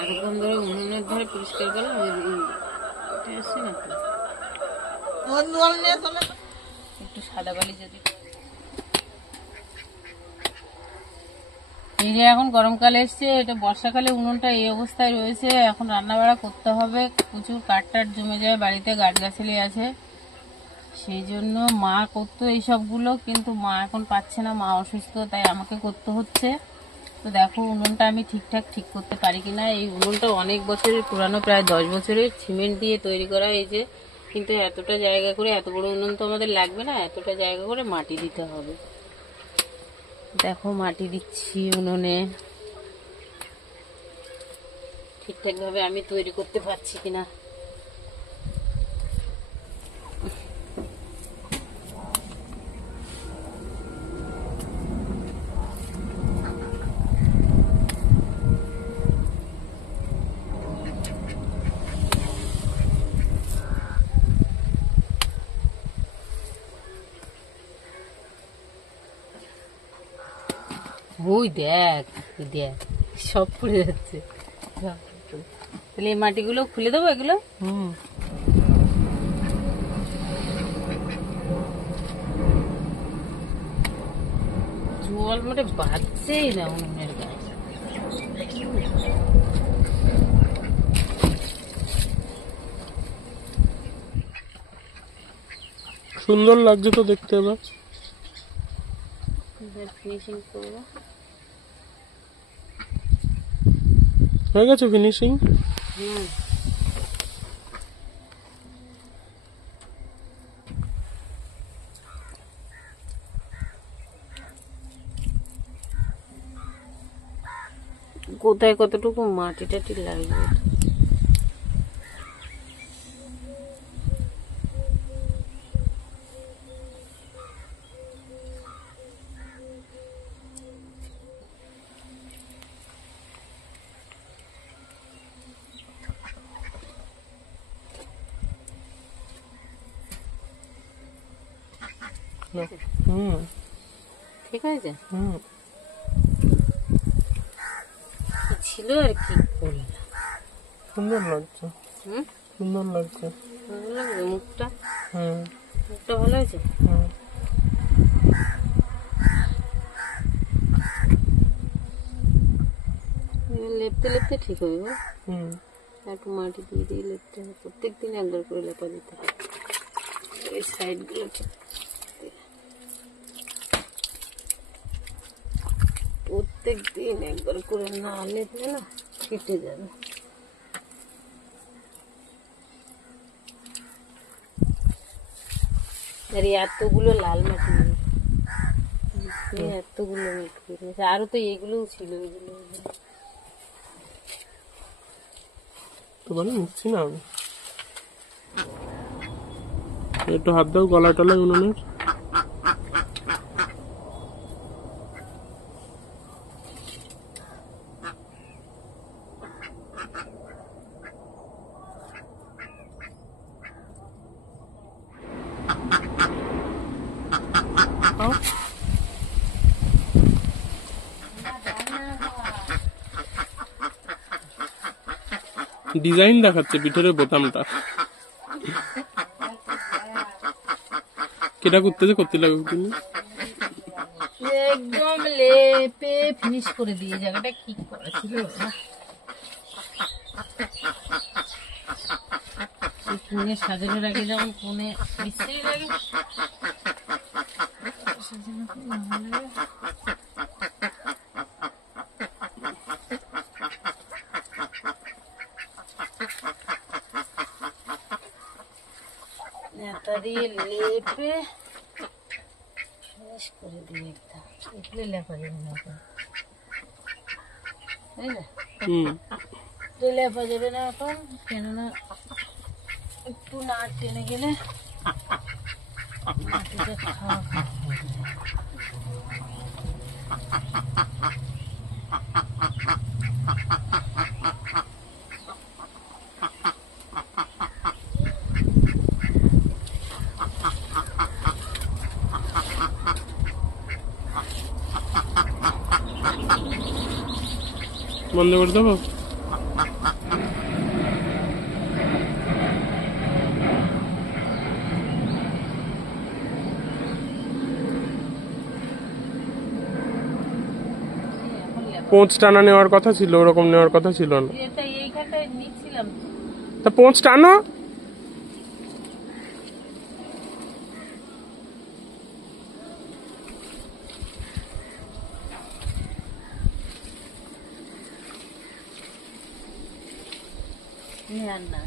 এতক্ষণ ধরে উনুনের ধারে পরিষ্কার করলাম, আসছে না একটু সাদা বালি যদি। এই যে এখন গরমকালে এসছে, এটা বর্ষাকালে উনুনটা এই অবস্থায় রয়েছে। এখন রান্না বাড়া করতে হবে, প্রচুর কাঠ টাট জমে যায়, বাড়িতে গাছগাছালি আছে, সেই জন্য মা করতো এইসবগুলো, কিন্তু মা এখন পাচ্ছে না, মা অসুস্থ, তাই আমাকে করতে হচ্ছে। তো দেখো উনুনটা আমি ঠিকঠাক ঠিক করতে পারি কিনা। এই উনুনটা অনেক বছরের পুরানো, প্রায় 10 বছরের, সিমেন্ট দিয়ে তৈরি করা হয়েছে, কিন্তু এতটা জায়গা করে, এত বড় উনুন তো আমাদের লাগবে না, এতটা জায়গা করে মাটি দিতে হবে। দেখো মাটি দিচ্ছি উনুনে, ঠিকঠাক ভাবে আমি তৈরি করতে পারছি কিনা। ওই দেখ দেখ সব পড়ে যাচ্ছে। তাহলে এই মাটিগুলো খুলে দেবো এগুলো। জল মোটে বাজছেই না উনুনের গায়ে। সুন্দর লাগছে তো দেখতে। এবার ফিনিশিং করবো। হয়ে গেছে ফিনিশিং। কোথায় কতটুকু মাটি টাটি লাগবে। ঠিক আছে, ছিল আর কি করলাম। সুন্দর লাগছে। সুন্দর লাগছে। ভালো লাগছে মুখটা। মুখটা ভালো হয়েছে। লেপতে লেপতে ঠিক হবে। একটু মাটি দিয়ে দিয়ে লেপতে হবে, প্রত্যেকদিন একবার করে লেপা দিতে হবে। এই সাইডগুলো প্রত্যেকদিন একবার করে না লেপলে না কেটে যাবে। আর এতগুলো লাল মাটি, এতগুলো মাটি, আরো তো এগুলোও ছিল, এগুলো তো বলে নিচ্ছি না আমি। একটু হাত দাও গলা টলায় উনুনের। ডিজাইন দেখাচ্ছে পিঠের বোতামটা। কেটা করতেছে, করতে লাগবে তুমি একদম লেপে ফিনিশ করে দিয়ে জায়গাটা কি করেছিল। কোণে সাজানোর আগে যেমন কোণে মিস্ত্রি লাগে, সাজানো খুব ভালো লাগে। নেতা দিয়ে লেপে ফিনিশ করে দিয়ে একদম এগুলো লেপা যাবে না, তাই না? লেপা যাবে না এখন, কেননা একটু না টেনে গেলে মাটিটা খারাপ হয়ে যায়। বন্ধ করে দেবো? পোঁচ টানা নেওয়ার কথা ছিল, ওরকম নেওয়ার কথা ছিল না। এটা এইখানটায় নিচ্ছিলাম। তা পোঁচ টানো। না না